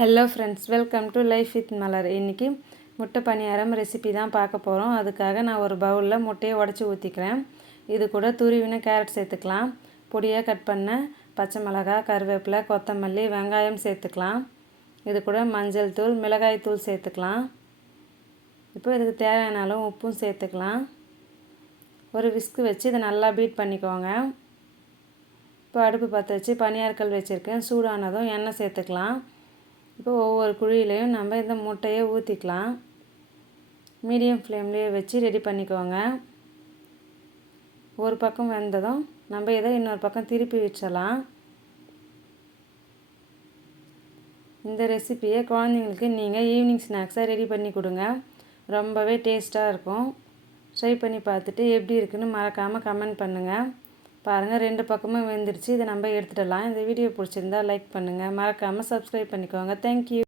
Hello friends welcome to life with Malar இன்றைக்கி முட்டை பணியாரம் recipe தான் பார்க்க போகிறோம் அதுக்காக நான் ஒரு பவுலில் முட்டையை உடச்சி ஊற்றிக்கிறேன் இது கூட துருவின கேரட் சேர்த்துக்கலாம். பொடியாக கட் பண்ண பச்சை மிளகாய் கருவேப்பிலை கொத்தமல்லி வெங்காயம் சேர்த்துக்கலாம். இது கூட மஞ்சள் தூள் மிளகாய் தூள் சேர்த்துக்கலாம். இப்போ இதுக்கு தேவையான அளவு உப்பும் சேர்த்துக்கலாம். ஒரு விஸ்கு வச்சு இதை நல்லா பீட் பண்ணிக்கோங்க. இப்போ அடுப்பு பற்ற வச்சு பனியார்கள் வச்சுருக்கேன். சூடானதும் எண்ணெய் சேர்த்துக்கலாம். இப்போ ஒவ்வொரு குழியிலையும் நம்ம இந்த முட்டையை ஊற்றிக்கலாம் மீடியம் ஃப்ளேம்லேயே வச்சு ரெடி பண்ணிக்கோங்க. ஒரு பக்கம் வெந்ததும் நம்ம இதை இன்னொரு பக்கம் திருப்பி வச்சிடலாம். இந்த ரெசிப்பியை குழந்தைங்களுக்கு நீங்கள் ஈவினிங் ஸ்நாக்ஸாக ரெடி பண்ணி கொடுங்க. ரொம்பவே டேஸ்ட்டாக இருக்கும். ட்ரை பண்ணி பார்த்துட்டு எப்படி இருக்குன்னு மறக்காமல் கமெண்ட் பண்ணுங்கள் பாருங்கள் ரெண்டு பக்கமும் வெந்துடுச்சு இதை நம்ம எடுத்துடலாம். இந்த வீடியோ பிடிச்சிருந்தா லைக் பண்ணுங்கள் மறக்காமல் சப்ஸ்கிரைப் பண்ணிக்கோங்க. தேங்க்யூ